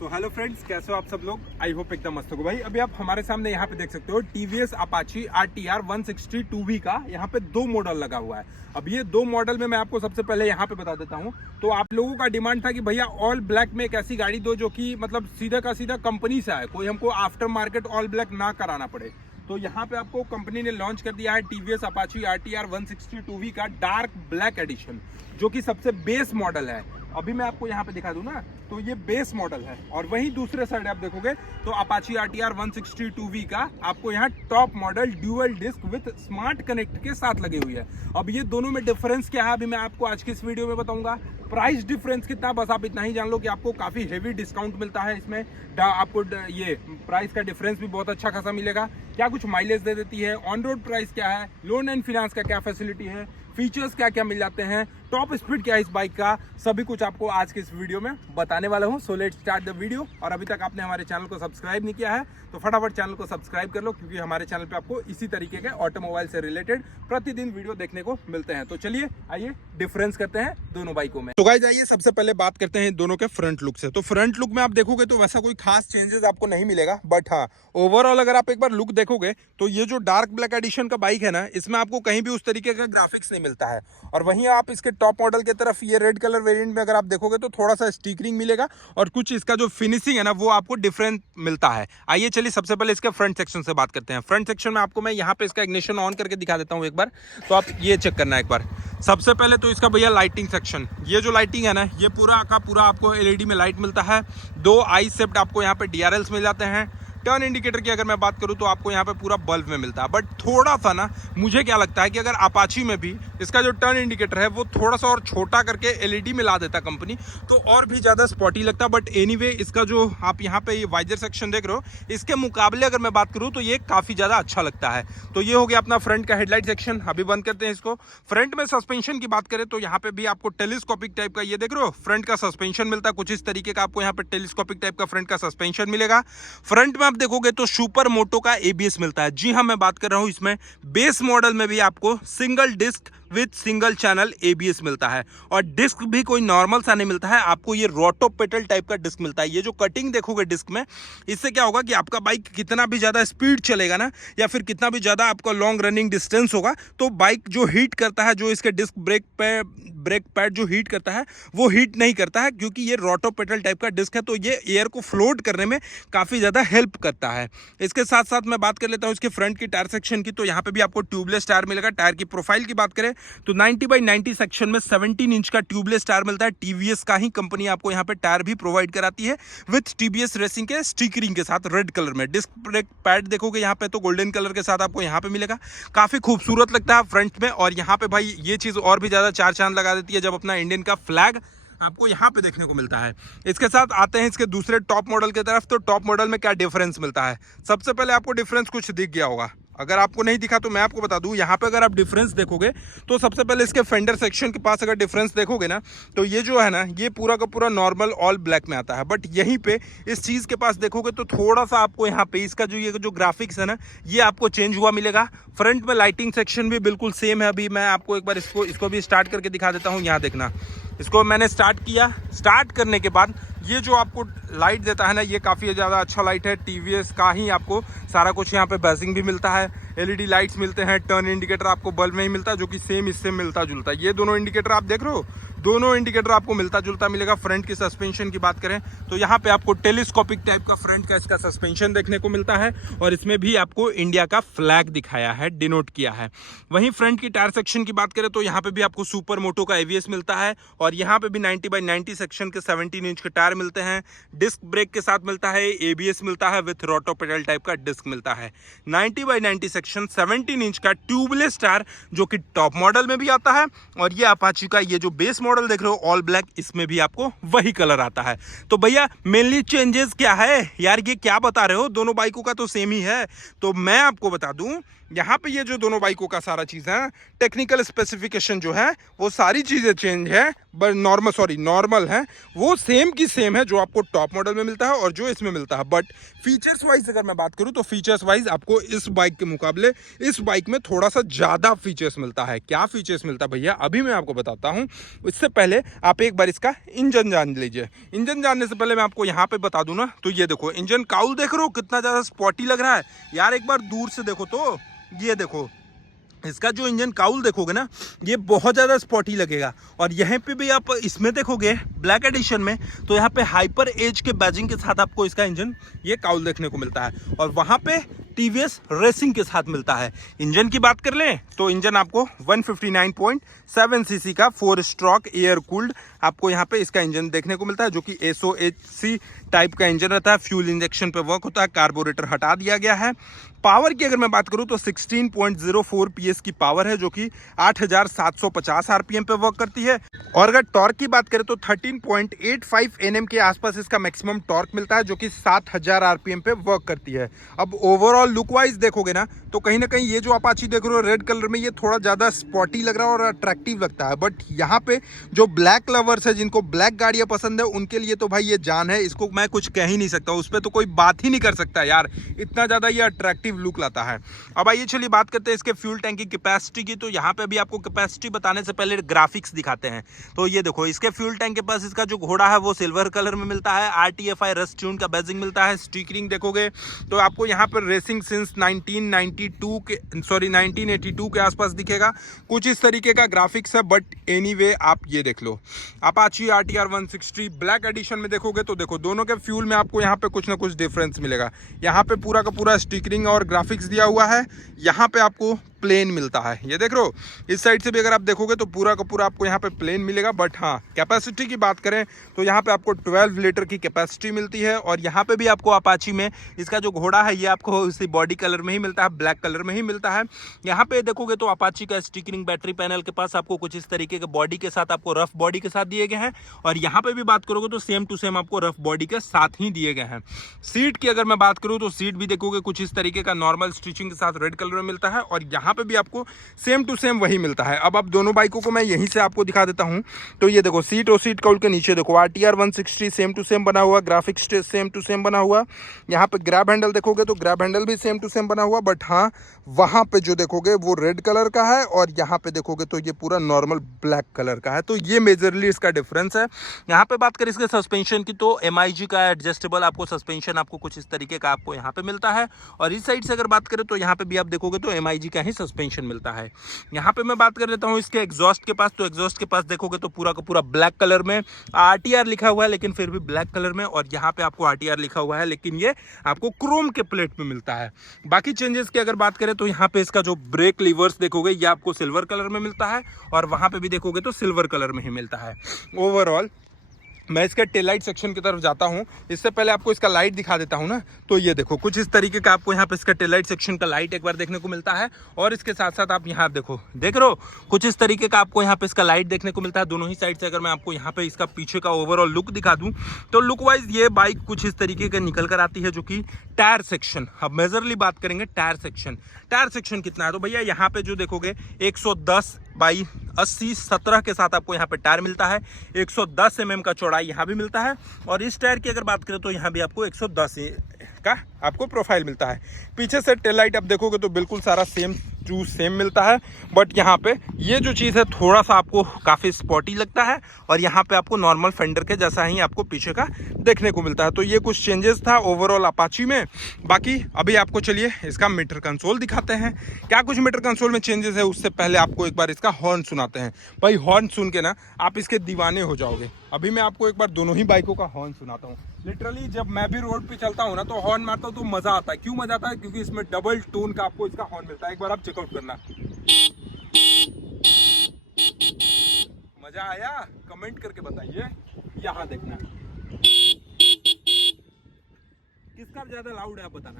तो hello friends, कैसे हो आप सब लोग। आई होप एकदम मस्त हो भाई। अभी आप हमारे सामने यहाँ पे देख सकते हो टीवीएस अपाची RTR 160 2V का यहाँ पे दो मॉडल लगा हुआ है। अब ये दो मॉडल में मैं आपको सबसे पहले यहाँ पे बता देता हूँ। तो आप लोगों का डिमांड था कि भैया ऑल ब्लैक में एक ऐसी गाड़ी दो जो कि मतलब सीधा का सीधा कंपनी से आए, कोई हमको आफ्टर मार्केट ऑल ब्लैक ना कराना पड़े। तो यहाँ पे आपको कंपनी ने लॉन्च कर दिया है टीवीएस अपाची RTR 160 2V का डार्क ब्लैक एडिशन, जो कि सबसे बेस मॉडल है। अभी मैं आपको यहाँ पे दिखा दूं ना, तो ये बेस मॉडल है। और वहीं दूसरे साइड आप देखोगे तो अपाची RTR 160 2V का आपको यहाँ top model dual disc with smart connect के साथ लगी हुई है। अब ये दोनों में डिफरेंस क्या है अभी मैं आपको आज की इस वीडियो में बताऊंगा। प्राइस डिफरेंस कितना, बस आप इतना ही जान लो कि आपको काफी हेवी डिस्काउंट मिलता है इसमें। आपको ये प्राइस का डिफरेंस भी बहुत अच्छा खासा मिलेगा। क्या कुछ माइलेज दे देती है, ऑन रोड प्राइस क्या है, लोन एंड फाइनेंस का क्या फैसिलिटी है, फीचर्स क्या क्या मिल जाते हैं, टॉप स्पीड क्या है इस बाइक का, सभी कुछ आपको आज के इस वीडियो में बताने वाला हूं। So let's start the video. और अभी तक आपने हमारे चैनल को सब्सक्राइब नहीं किया है तो फटाफट चैनल को सब्सक्राइब कर लो, क्योंकि हमारे चैनल पे आपको इसी तरीके के ऑटोमोबाइल से रिलेटेड प्रतिदिन वीडियो देखने को मिलते हैं। तो चलिए आइए डिफरेंस करते हैं दोनों बाइकों में। तो गाइस आइए सबसे पहले बात करते हैं दोनों के फ्रंट लुक से। तो फ्रंट लुक में आप देखोगे तो वैसा कोई खास चेंजेस आपको नहीं मिलेगा, बट हाँ ओवरऑल अगर आप एक बार लुक देखोगे तो ये जो डार्क ब्लैक एडिशन का बाइक है ना, इसमें आपको कहीं भी उस तरीके का ग्राफिक्स नहीं मिलता है। और वहीं आप इसके टॉप मॉडल की तरफ ये रेड कलर वेरिएंट में अगर आप देखोगे तो थोड़ा सा स्टिकरिंग मिलेगा और कुछ इसका जो फिनिशिंग है ना वो आपको डिफरेंट मिलता है। आइए चलिए सबसे पहले इसके फ्रंट सेक्शन से बात करते हैं। फ्रंट सेक्शन में आपको मैं यहाँ पे इसका इग्निशन ऑन करके दिखा देता हूँ एक बार, तो आप ये चेक करना एक बार। सबसे पहले तो इसका भैया लाइटिंग सेक्शन, ये जो लाइटिंग है ना ये पूरा का पूरा आपको LED में लाइट मिलता है। दो आई शेप्ड आपको यहाँ पे DRLs मिल जाते हैं। टर्न इंडिकेटर की अगर मैं बात करूं तो आपको यहाँ पे पूरा बल्ब में मिलता है, बट थोड़ा सा ना मुझे क्या लगता है कि अगर अपाची में भी इसका जो टर्न इंडिकेटर है वो थोड़ा सा और छोटा करके LED में ला देता कंपनी तो और भी ज़्यादा स्पॉटी लगता। बट एनीवे इसका जो आप यहाँ पे ये वाइजर सेक्शन देख रहे हो, इसके मुकाबले अगर मैं बात करूँ तो ये काफ़ी ज़्यादा अच्छा लगता है। तो ये हो गया अपना फ्रंट का हेडलाइट सेक्शन। अभी बंद करते हैं इसको। फ्रंट में सस्पेंशन की बात करें तो यहाँ पे भी आपको टेलीस्कोपिक टाइप का ये देख रहे हो फ्रंट का सस्पेंशन मिलता है। कुछ इस तरीके का आपको यहाँ पे टेलीस्कोपिक टाइप का फ्रंट का सस्पेंशन मिलेगा। फ्रंट में आप देखोगे तो सुपर मोटो का ABS मिलता है। जी हाँ, मैं बात कर रहा हूं इसमें बेस मॉडल में भी आपको single disc with single channel ABS मिलता है। और डिस्क भी कोई नॉर्मल सा नहीं मिलता है, आपको ये रोटो पेटल टाइप का डिस्क मिलता है। ये जो कटिंग देखोगे डिस्क में, इससे क्या होगा कि आपका बाइक कितना भी ज़्यादा स्पीड चलेगा ना, या फिर कितना भी ज़्यादा आपका लॉन्ग रनिंग डिस्टेंस होगा, तो बाइक जो हीट करता है, जो इसके डिस्क ब्रेक पैड जो हीट करता है वो हीट नहीं करता है, क्योंकि ये रोटो पेटल टाइप का डिस्क है। तो ये एयर को फ्लोट करने में काफ़ी ज़्यादा हेल्प करता है। इसके साथ साथ मैं बात कर लेता हूँ इसके फ्रंट की टायर सेक्शन की। तो यहाँ पे भी आपको ट्यूबलेस टायर मिलेगा। टायर की प्रोफाइल की बात करें तो 90/90 सेक्शन में 17 इंच का ट्यूबलेस टायर मिलता है। TVS का ही कंपनी आपको यहाँ पे टायर भी प्रोवाइड कराती है विथ TVS रेसिंग के स्टिकरिंग के साथ रेड कलर में। डिस्क ब्रेक पैड देखोगे यहाँ पे तो गोल्डन कलर के साथ आपको यहाँ पे मिलेगा, काफी खूबसूरत लगता है फ्रंट में। और यहाँ पे भाई ये चीज और भी ज्यादा चार चांद लगा देती है जब अपना इंडियन का फ्लैग आपको यहाँ पे देखने को मिलता है। इसके साथ आते हैं इसके दूसरे टॉप मॉडल की तरफ। तो टॉप मॉडल में क्या डिफरेंस मिलता है, सबसे पहले आपको डिफरेंस कुछ दिख गया होगा। अगर आपको नहीं दिखा तो मैं आपको बता दूं, यहाँ पे अगर आप डिफरेंस देखोगे तो सबसे पहले इसके फेंडर सेक्शन के पास अगर डिफरेंस देखोगे ना, तो ये जो है ना ये पूरा का पूरा नॉर्मल ऑल ब्लैक में आता है। बट यहीं पे इस चीज़ के पास देखोगे तो थोड़ा सा आपको यहाँ पे इसका जो ये जो ग्राफिक्स है ना ये आपको चेंज हुआ मिलेगा। फ्रंट में लाइटिंग सेक्शन भी बिल्कुल सेम है। अभी मैं आपको एक बार इसको भी स्टार्ट करके दिखा देता हूँ। यहाँ देखना, इसको मैंने स्टार्ट किया। स्टार्ट करने के बाद ये जो आपको लाइट देता है ना ये काफ़ी ज़्यादा अच्छा लाइट है। TVS का ही आपको सारा कुछ यहाँ पे बैजिंग भी मिलता है, LED लाइट्स मिलते हैं। टर्न इंडिकेटर आपको बल्ब में ही मिलता है, जो कि सेम इससे मिलता जुलता है। ये दोनों इंडिकेटर आप देख रहे हो, दोनों इंडिकेटर आपको मिलता जुलता मिलेगा। फ्रंट की सस्पेंशन की बात करें तो यहाँ पे आपको टेलीस्कोपिक टाइप का फ्रंट का इसका सस्पेंशन देखने को मिलता है। और इसमें भी आपको इंडिया का फ्लैग दिखाया है, डिनोट किया है। वहीं फ्रंट की टायर सेक्शन की बात करें तो यहाँ पे भी आपको सुपर मोटो का ABS मिलता है। और यहाँ पे भी 90/90 सेक्शन के 17 इंच के टायर मिलते हैं। डिस्क ब्रेक के साथ मिलता है, ABS मिलता है विथ रोटो पेडल टाइप का डिस्क मिलता है। 90/90 सेक्शन 17 इंच का ट्यूबलेस टायर जो कि टॉप मॉडल में भी आता है। और ये अपाची का ये जो बेस मॉडल देख रहे हो ऑल ब्लैक, इसमें भी आपको वही कलर आता है। तो भैया मेनली चेंजेस क्या है यार, ये क्या बता रहे हो, दोनों बाइकों का तो सेम ही है। तो मैं आपको बता दूं यहाँ पे ये जो दोनों बाइकों का सारा चीज़ है, टेक्निकल स्पेसिफिकेशन जो है वो सारी चीज़ें चेंज है, नॉर्मल है, वो सेम की सेम है जो आपको टॉप मॉडल में मिलता है और जो इसमें मिलता है। बट फीचर्स वाइज अगर मैं बात करूं तो फीचर्स वाइज आपको इस बाइक के मुकाबले इस बाइक में थोड़ा सा ज़्यादा फीचर्स मिलता है। क्या फीचर्स मिलता है भैया, अभी मैं आपको बताता हूं। इससे पहले आप एक बार इसका इंजन जान लीजिए। इंजन जानने से पहले मैं आपको यहाँ पे बता दूं ना, तो ये देखो इंजन काउल देख रहे हो कितना ज़्यादा स्पॉटी लग रहा है यार। एक बार दूर से देखो तो ये देखो, इसका जो इंजन काउल देखोगे ना, ये बहुत ज़्यादा स्पॉटी लगेगा। और यहाँ पे भी आप इसमें देखोगे ब्लैक एडिशन में, तो यहाँ पे हाइपर एज के बैजिंग के साथ आपको इसका इंजन ये काउल देखने को मिलता है। और वहाँ पे टीवीएस रेसिंग के साथ मिलता है। इंजन की बात कर लें तो इंजन आपको 159.7 सीसी का 4 स्ट्रोक एयर कूल्ड आपको यहाँ पे इसका इंजन देखने को मिलता है, जो कि SOHC टाइप का इंजन रहता है। फ्यूल इंजेक्शन पे वर्क होता है, कार्बोरेटर हटा दिया गया है। पावर की अगर मैं बात करूं तो 16.04 PS की पावर है, जो कि 8750 RPM पे वर्क करती है। और अगर टॉर्क की बात करें तो 13.85 Nm के आसपास इसका मैक्सिमम टॉर्क मिलता है, जो कि 7000 RPM पे वर्क करती है। अब ओवरऑल लुक वाइज देखोगे ना, तो कहीं ना कहीं ये जो अपाची देख रहे हो रेड कलर में, ये थोड़ा ज़्यादा स्पॉटी लग रहा है और अट्रैक्टिव लगता है। बट यहाँ पे जो ब्लैक लवर्स है, जिनको ब्लैक गाड़ियाँ पसंद है, उनके लिए तो भाई ये जान है। इसको मैं कुछ कह ही नहीं सकता, उस पर तो कोई बात ही नहीं कर सकता यार, इतना ज़्यादा ये अट्रैक्टिव लुक लाता है। अब आइए चलिए बात करते हैं इसके फ्यूल टैंक की कैपेसिटी की। तो यहाँ पे भी आपको कैपेसिटी बताने से पहले ग्राफिक्स दिखाते हैं। तो ये देखो, इसके फ्यूल टैंक के पास इसका जो घोड़ा है वो सिल्वर कलर में मिलता है। RTFI रस्ट ट्यून का बैजिंग मिलता है। स्टिकरिंग देखोगे तो आपको यहाँ पर रेसिंग सिंस 1982 के आसपास दिखेगा। कुछ इस तरीके का ग्राफिक्स है। बट एनीवे आप ये देख लो, अपाची RTR 160 ब्लैक एडिशन में देखोगे तो देखो दोनों के फ्यूल में आपको यहाँ पे कुछ ना कुछ डिफरेंस मिलेगा। यहाँ पे पूरा का पूरा स्टिकरिंग और ग्राफिक्स दिया हुआ है। यहाँ पे आपको प्लेन मिलता है, ये देख रहे हो। इस साइड से भी अगर आप देखोगे तो पूरा का पूरा आपको यहाँ पे प्लेन मिलेगा। बट हाँ, कैपेसिटी की बात करें तो यहाँ पे आपको 12 लीटर की कैपेसिटी मिलती है। और यहाँ पे भी आपको अपाची में इसका जो घोड़ा है ये आपको उसी बॉडी कलर में ही मिलता है, ब्लैक कलर में ही मिलता है। यहाँ पे देखोगे तो अपाची का स्टिकरिंग बैटरी पैनल के पास आपको कुछ इस तरीके के बॉडी के साथ, आपको रफ बॉडी के साथ दिए गए हैं। और यहाँ पे भी बात करोगे तो सेम टू सेम आपको रफ बॉडी के साथ ही दिए गए हैं। सीट की अगर मैं बात करूँ तो सीट भी देखोगे कुछ इस तरीके का नॉर्मल स्टिचिंग के साथ रेड कलर में मिलता है। और यहाँ पे भी आपको सेम टू सेम वही मिलता है। अब दोनों बाइकों को मैं यहीं से आपको दिखा देता हूं। तो ये देखो, सीट और सीट काउल के नीचे देखो RTR 160 सेम टू सेम बना हुआ, ग्राफिक्स सेम टू सेम बना हुआ। यहाँ पे ग्रैब हैंडल देखोगे तो ग्रैब हैंडल भी सेम टू सेम बना हुआ। बट हाँ, वहां पे जो देखोगे वो रेड कलर का है और यहाँ पे देखोगे तो ये पूरा नॉर्मल ब्लैक कलर का है। तो ये मेजरली इसका डिफरेंस है। यहाँ पे बात करें इसके सस्पेंशन की तो MIG का एडजस्टेबल आपको सस्पेंशन आपको कुछ इस तरीके का आपको यहाँ पे मिलता है। और इस साइड से अगर बात करें तो यहाँ पे भी आप देखोगे तो MIG का ही सस्पेंशन मिलता है। यहाँ पे मैं बात कर लेता हूँ इसके एग्जॉस्ट के पास। तो एग्जॉस्ट के पास देखोगे तो पूरा का पूरा ब्लैक कलर में RTR लिखा हुआ है, लेकिन फिर भी ब्लैक कलर में। और यहाँ पे आपको RTR लिखा हुआ है, लेकिन ये आपको क्रोम के प्लेट में मिलता है। बाकी चेंजेस की अगर बात करें तो यहाँ पे इसका जो ब्रेक लीवर्स देखोगे ये आपको सिल्वर कलर में मिलता है। और वहाँ पे भी देखोगे तो सिल्वर कलर में ही मिलता है। ओवरऑल मैं इसके टेल लाइट सेक्शन की तरफ जाता हूं। इससे पहले आपको इसका लाइट दिखा देता हूं ना। तो ये देखो, कुछ इस तरीके का आपको यहाँ पे इसका टेल लाइट सेक्शन का लाइट एक बार देखने को मिलता है। और इसके साथ साथ आप यहाँ देख रहे हो, कुछ इस तरीके का आपको यहाँ पे इसका लाइट देखने को मिलता है दोनों ही साइड से। अगर मैं आपको यहाँ पे इसका पीछे का ओवरऑल लुक दिखा दूं तो लुक वाइज ये बाइक कुछ इस तरीके का निकल कर आती है, जो कि टायर सेक्शन। अब मेजरली बात करेंगे टायर सेक्शन कितना है तो भैया यहाँ पे जो देखोगे 110/80/17 के साथ आपको यहाँ पे टायर मिलता है। 110 mm का चौड़ाई यहाँ भी मिलता है। और इस टायर की अगर बात करें तो यहाँ भी आपको 110 का आपको प्रोफाइल मिलता है। पीछे से टेल लाइट आप देखोगे तो बिल्कुल सारा सेम टू सेम मिलता है। बट यहाँ पे ये जो चीज़ है थोड़ा सा आपको काफ़ी स्पॉटी लगता है। और यहाँ पे आपको नॉर्मल फेंडर के जैसा ही आपको पीछे का देखने को मिलता है। तो ये कुछ चेंजेस था ओवरऑल अपाची में। बाकी अभी आपको चलिए इसका मीटर कंसोल दिखाते हैं, क्या कुछ मीटर कंसोल में चेंजेस है। उससे पहले आपको एक बार इसका हॉर्न सुनाते हैं। भाई हॉर्न सुन के ना आप इसके दीवाने हो जाओगे। अभी मैं आपको एक बार दोनों ही बाइकों का हॉर्न सुनाता हूँ। लिटरली जब मैं भी रोड पे चलता हूँ ना तो हॉर्न मारता हूँ तो मजा आता है। क्यों मजा आता है? क्योंकि इसमें डबल टोन का आपको इसका हॉर्न मिलता है। एक बार आप चेकआउट करना। मजा आया? कमेंट करके बताइए। यहाँ देखना किसका ज्यादा लाउड है, आप बताना।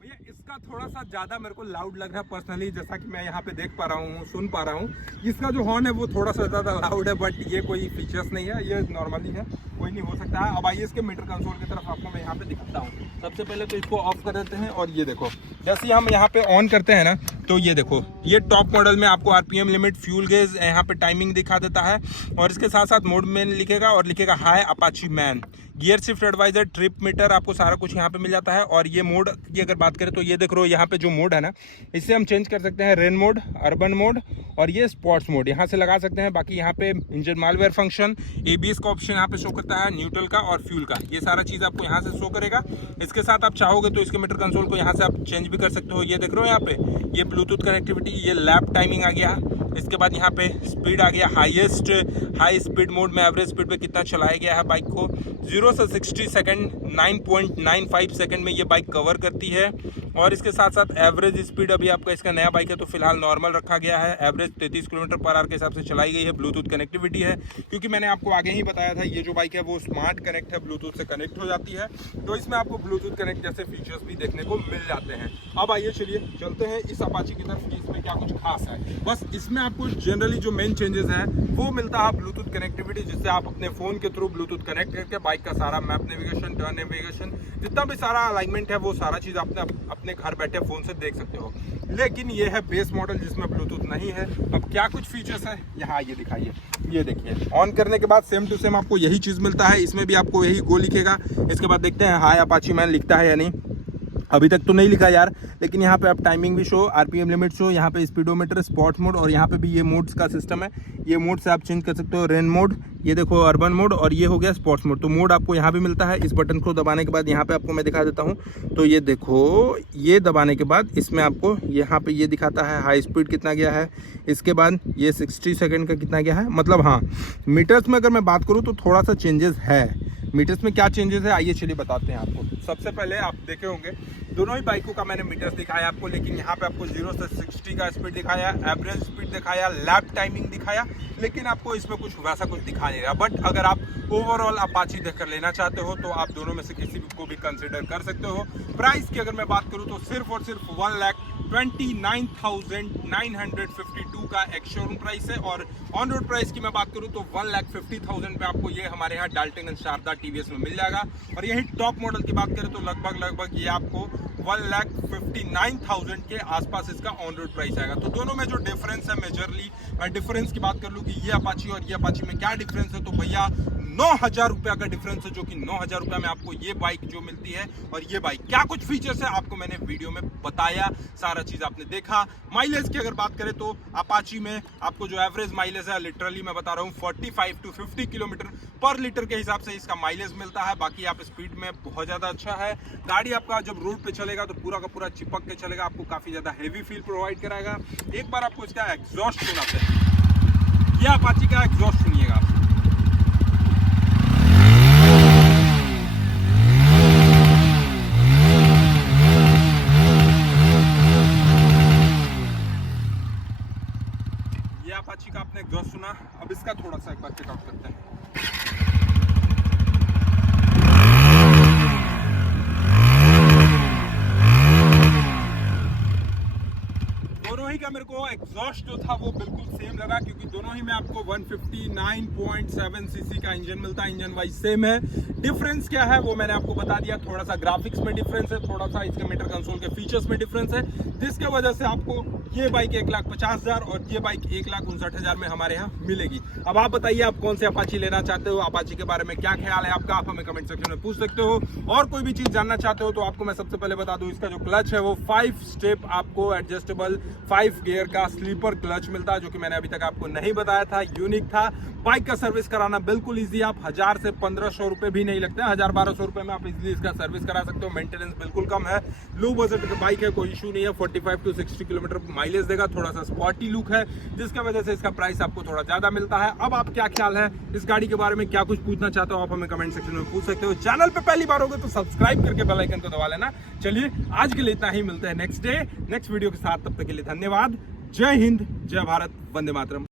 भैया इसका थोड़ा सा ज्यादा मेरे को लाउड लग रहा है पर्सनली, जैसा कि मैं यहाँ पे देख पा रहा हूँ, सुन पा रहा हूँ। इसका जो हॉर्न है वो थोड़ा सा ज्यादा लाउड है। बट ये कोई फीचर्स नहीं है, ये नॉर्मली है, कोई नहीं हो सकता है। अब आइए इसके मीटर कंसोल की तरफ आपको मैं यहाँ पे दिखाता हूँ। सबसे पहले तो इसको ऑफ कर देते हैं। और ये देखो जैसे ही हम यहाँ पे ऑन करते हैं ना, तो ये देखो, ये टॉप मॉडल में आपको आरपीएम लिमिट, फ्यूल गेज, यहाँ पे टाइमिंग दिखा देता है और इसके साथ साथ मोड में लिखेगा और लिखेगा hi Apache man, gear shift advisor, trip meter, आपको सारा कुछ यहाँ पे मिल जाता है। और ये मोड की अगर बात करें तो ये देख रहे हो यहाँ पे जो मोड है ना, इससे हम चेंज कर सकते हैं रेन मोड, अर्बन मोड और ये स्पोर्ट्स मोड यहाँ से लगा सकते हैं। बाकी यहाँ पे इंजन मालवेयर फंक्शन, एबीएस का ऑप्शन यहाँ पे शो करता है, न्यूट्रल का और फ्यूल का, ये सारा चीज़ आपको यहाँ से शो करेगा। इसके साथ आप चाहोगे तो इसके मीटर कंसोल को यहाँ से आप चेंज भी कर सकते हो। ये देख रहे हो यहाँ पे ये ब्लूटूथ कनेक्टिविटी, ये लैप टाइमिंग आ गया। इसके बाद यहाँ पे स्पीड आ गया, हाईएस्ट हाई स्पीड मोड में एवरेज स्पीड पे कितना चलाया गया है बाइक को। 0 से 60 सेकंड 9.95 सेकंड में ये बाइक कवर करती है। और इसके साथ साथ एवरेज स्पीड, अभी आपका इसका नया बाइक है तो फिलहाल नॉर्मल रखा गया है, एवरेज 33 किलोमीटर पर आवर के हिसाब से चलाई गई है। ब्लूटूथ कनेक्टिविटी है, क्योंकि मैंने आपको आगे ही बताया था ये जो बाइक है वो स्मार्ट कनेक्ट है, ब्लूटूथ से कनेक्ट हो जाती है, तो इसमें आपको ब्लूटूथ कनेक्ट जैसे फीचर्स भी देखने को मिल जाते हैं। अब आइए चलिए चलते हैं इस अपाची की तरफ कि इसमें क्या कुछ खास है। बस इसमें आपको जनरली जो मेन चेंजेस है वो मिलता है ब्लूटूथ कनेक्टिविटी, जिससे आप अपने फोन के थ्रू ब्लूटूथ कनेक्ट करके बाइक का सारा मैप नेविगेशन, टर्न नेविगेशन, जितना भी सारा अलाइनमेंट है वो सारा चीज अपने घर बैठे फोन से देख सकते हो। लेकिन ये है बेस मॉडल जिसमें ब्लूटूथ नहीं है। अब क्या कुछ फीचर्स है यहाँ ये दिखाइए, ये देखिए, ऑन करने के बाद सेम टू सेम आपको यही चीज मिलता है। इसमें भी आपको यही गो लिखेगा। इसके बाद देखते हैं हाई अपाची मैन लिखता है या नहीं, अभी तक तो नहीं लिखा यार, लेकिन यहाँ पे आप टाइमिंग भी शो, आरपीएम लिमिट शो, यहाँ पे स्पीडोमीटर, स्पोर्ट्स मोड और यहाँ पे भी ये मोड्स का सिस्टम है। ये मोड से आप चेंज कर सकते हो, रेन मोड, ये देखो अर्बन मोड और ये हो गया स्पोर्ट्स मोड। तो मोड आपको यहाँ भी मिलता है। इस बटन को दबाने के बाद यहाँ पे आपको मैं दिखा देता हूँ, तो ये देखो, ये दबाने के बाद इसमें आपको यहाँ पे ये दिखाता है हाई स्पीड कितना गया है। इसके बाद ये 60 सेकेंड का कितना गया है, मतलब हाँ मीटर्स में अगर मैं बात करूँ तो थोड़ा सा चेंजेस है। मीटर्स में क्या चेंजेस है आइए चलिए बताते हैं आपको। सबसे पहले आप देखे होंगे दोनों ही बाइकों का मैंने मीटर्स दिखाया आपको, लेकिन यहाँ पे आपको 0 से 60 का स्पीड दिखाया, एवरेज स्पीड दिखाया, लैप टाइमिंग दिखाया, लेकिन आपको इसमें कुछ वैसा कुछ दिखा नहीं रहा। बट अगर आप ओवरऑल अपाची देखकर लेना चाहते हो तो आप दोनों में से किसी को भी कंसिडर कर सकते हो। प्राइस की अगर मैं बात करूँ तो सिर्फ और सिर्फ 1,29,952 का एक्स शोरूम प्राइस है, और ऑन रोड प्राइस की मैं बात करूँ तो 1,50,000 पे आपको ये हमारे यहाँ डाल्टन शारदा टीवीएस में मिल जाएगा। और यही टॉप मॉडल की बात करें तो लगभग ये आपको 1,59,000 के आसपास इसका ऑन रोड प्राइस आएगा। तो दोनों में जो डिफरेंस है, मेजरली मैं डिफरेंस की बात कर लूँ कि ये अपाची और ये अपाची में क्या डिफरेंस है, तो भैया 9,000 रुपया का डिफरेंस है, जो कि 9,000 रुपया में आपको ये बाइक जो मिलती है। और ये बाइक क्या कुछ फीचर्स है आपको मैंने वीडियो में बताया, सारा चीज आपने देखा। माइलेज की अगर बात करें तो अपाची में आपको जो एवरेज माइलेज है, लिटरली मैं बता रहा हूँ 45 to 50 किलोमीटर पर लीटर के हिसाब से इसका माइलेज मिलता है। बाकी आप स्पीड में बहुत ज्यादा अच्छा है। गाड़ी आपका जब रोड पे चलेगा तो पूरा का पूरा चिपक के चलेगा, आपको काफी ज्यादा हेवी फील प्रोवाइड कराएगा। एक बार आपको इसका एग्जॉस्ट सुनाते हैं, ये अपाची का एग्जॉस्ट सुनिएगा आप। अपाची का आपने एग्जॉस्ट सुना, अब इसका थोड़ा सा एक बार चेकआउट करते हैं। दोनों ही का मेरे को एग्जॉस्ट जो था वो बिल्कुल सेम लगा, क्योंकि दोनों ही में आपको 159.7 सीसी का इंजन मिलता है, इंजन वाइज सेम है। डिफरेंस क्या है वो मैंने आपको बता दिया, थोड़ा सा ग्राफिक्स में डिफरेंस है, थोड़ा सा इसके मीटर कंसोल के फीचर्स में डिफरेंस है, जिसके वजह से आपको ये बाइक 1,50,000 और ये बाइक 1,59,000 में हमारे यहाँ मिलेगी। अब आप बताइए आप कौन से अपाची लेना चाहते हो, अपाची के बारे में क्या ख्याल है आपका, आप हमें कमेंट सेक्शन में पूछ सकते हो। और कोई भी चीज जानना चाहते हो तो आपको मैं सबसे पहले बता दूं, इसका जो क्लच है वो 5 स्टेप आपको एडजस्टेबल 5 गियर का स्लीपर क्लच मिलता है, जो कि मैंने अभी तक आपको नहीं बताया था, यूनिक था। बाइक का सर्विस कराना बिल्कुल इजी, आप 1000 से 1500 रुपए भी नहीं लगते हैं, 1000-1200 रुपए में आप इजीली इसका सर्विस करा सकते हो। मेंटेनेंस बिल्कुल कम है, लो बजट की बाइक है, कोई इशू नहीं है। 45 to 60 किलोमीटर माइलेज देगा, थोड़ा सा स्पॉटी लुक है, जिसकी वजह से इसका प्राइस आपको थोड़ा ज्यादा मिलता है। अब आप क्या ख्याल है इस गाड़ी के बारे में, क्या कुछ पूछना चाहते हो आप हमें कमेंट सेक्शन में पूछ सकते हो। चैनल पे पहली बार होगे तो सब्सक्राइब करके बेल आइकन को दबा लेना। चलिए आज के लिए इतना ही, मिलते हैं नेक्स्ट वीडियो के साथ, तब तक के लिए धन्यवाद। जय हिंद, जय भारत, वंदे मातरम।